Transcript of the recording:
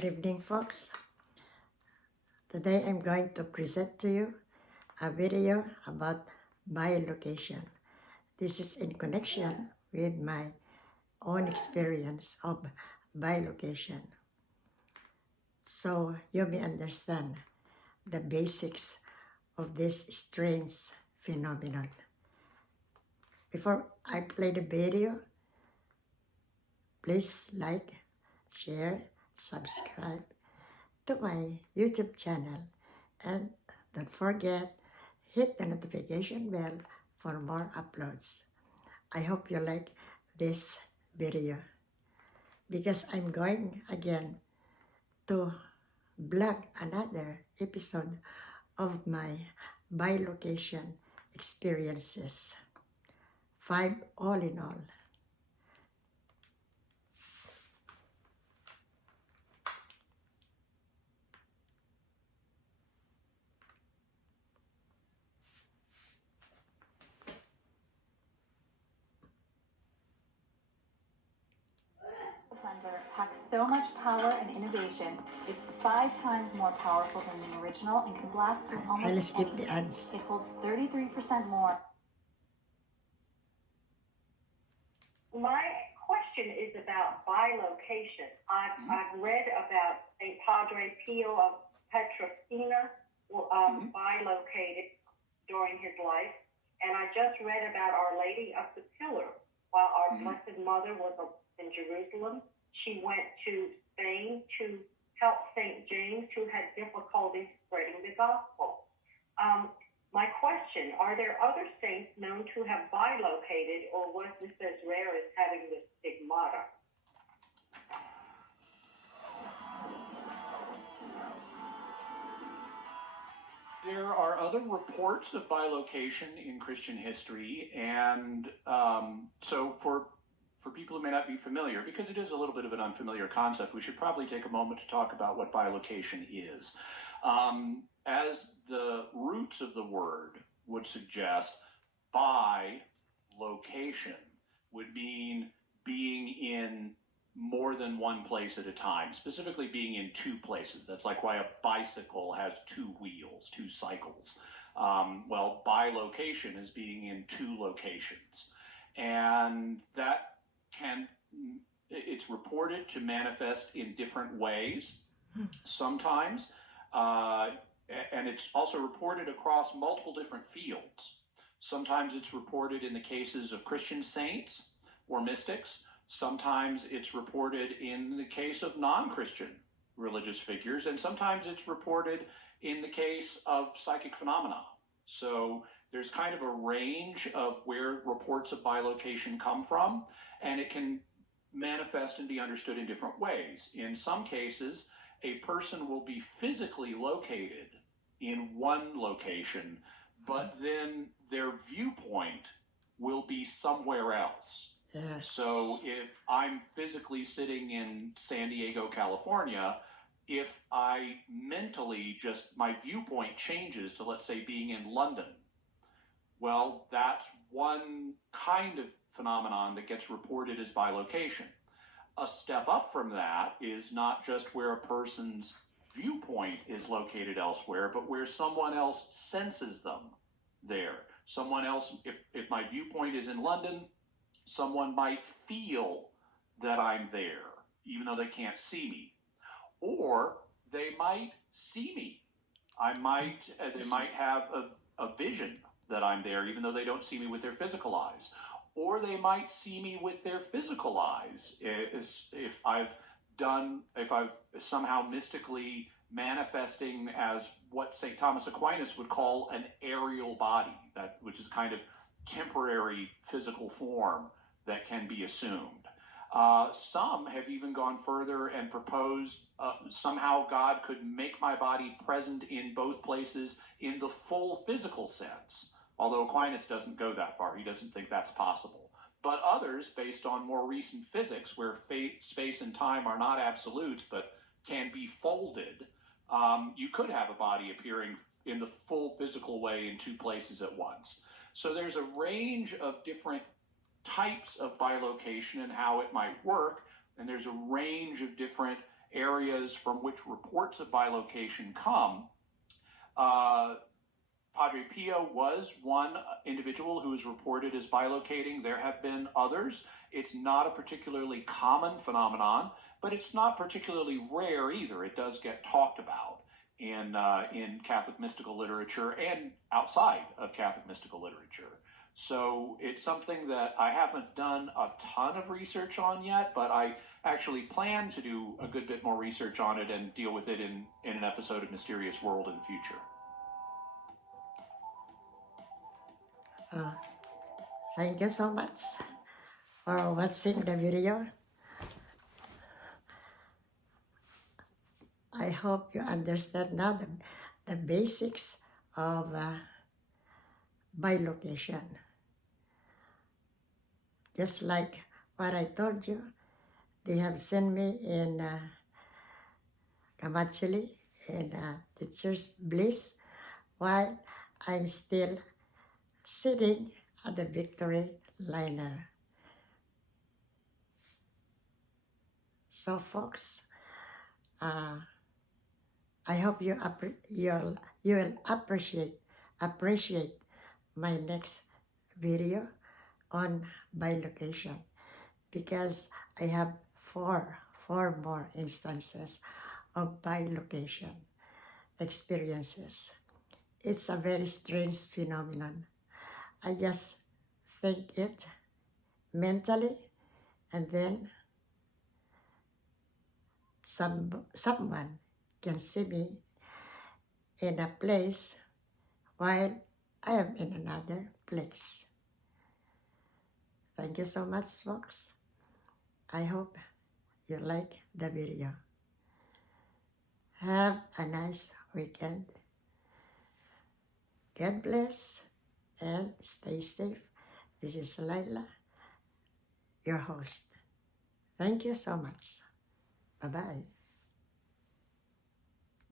Good evening, folks. Today I'm going to present to you a video about bilocation. This is in connection with my own experience of bilocation. So you may understand the basics of this strange phenomenon. Before I play the video, please like, share, subscribe to my YouTube channel, and don't forget, hit the notification bell for more uploads. I hope you like this video because I'm going again to vlog another episode of my bilocation experiences. 5 all in all. Blender packs so much power and innovation, it's 5 times more powerful than the original and can blast through I'll almost skip the anything. ads. It holds 33% more. My question is about bilocation. I've read about St. Padre Pio of Pietrelcina bilocated during his life, and I just read about Our Lady of the Pillar. While our Blessed Mother was in Jerusalem, she went to Spain to help St. James, who had difficulty spreading the gospel. My question, are there other saints known to have bilocated, or was this as rare as having this stigmata? There are other reports of bilocation in Christian history, and so for people who may not be familiar, because it is a little bit of an unfamiliar concept, we should probably take a moment to talk about what bilocation is. As the roots of the word would suggest, bilocation would mean being in more than one place at a time, specifically being in 2 places. That's like why a bicycle has 2 wheels, 2 cycles. Well, bilocation is being in 2 locations. And that it's reported to manifest in different ways sometimes. And it's also reported across multiple different fields. Sometimes it's reported in the cases of Christian saints or mystics. Sometimes it's reported in the case of non-Christian religious figures, and sometimes it's reported in the case of psychic phenomena. So there's kind of a range of where reports of bilocation come from, and it can manifest and be understood in different ways. In some cases, a person will be physically located in one location, but then their viewpoint will be somewhere else. Yes. So if I'm physically sitting in San Diego, California, if I mentally my viewpoint changes to, let's say, being in London, well, that's one kind of phenomenon that gets reported as bilocation. A step up from that is not just where a person's viewpoint is located elsewhere, but where someone else senses them there. Someone else, if my viewpoint is in London, someone might feel that I'm there, even though they can't see me. Or they might see me. They might have a vision that I'm there, even though they don't see me with their physical eyes. Or they might see me with their physical eyes if I've somehow mystically manifesting as what St. Thomas Aquinas would call an aerial body, which is kind of temporary physical form that can be assumed. Some have even gone further and proposed somehow God could make my body present in both places in the full physical sense, although Aquinas doesn't go that far. He doesn't think that's possible. But others, based on more recent physics, where space and time are not absolutes but can be folded, you could have a body appearing in the full physical way in 2 places at once. So there's a range of different types of bilocation and how it might work, and there's a range of different areas from which reports of bilocation come, Padre Pio was one individual who is reported as bilocating. There have been others. It's not a particularly common phenomenon, but it's not particularly rare either. It does get talked about in Catholic mystical literature and outside of Catholic mystical literature. So it's something that I haven't done a ton of research on yet, but I actually plan to do a good bit more research on it and deal with it in an episode of Mysterious World in the future. Thank you so much for watching the video. I hope you understand now the basics of bilocation. Just like what I told you, they have sent me in Kamachili in Teacher's Bliss while I'm still sitting at the Victory Liner. So folks, I hope you will appreciate my next video on bilocation, because I have four more instances of bilocation experiences. It's a very strange phenomenon. I just think it mentally, and then someone can see me in a place while I am in another place. Thank you so much, folks. I hope you like the video. Have a nice weekend. God bless and stay safe. This is Laila, your host. Thank you so much. Bye-bye.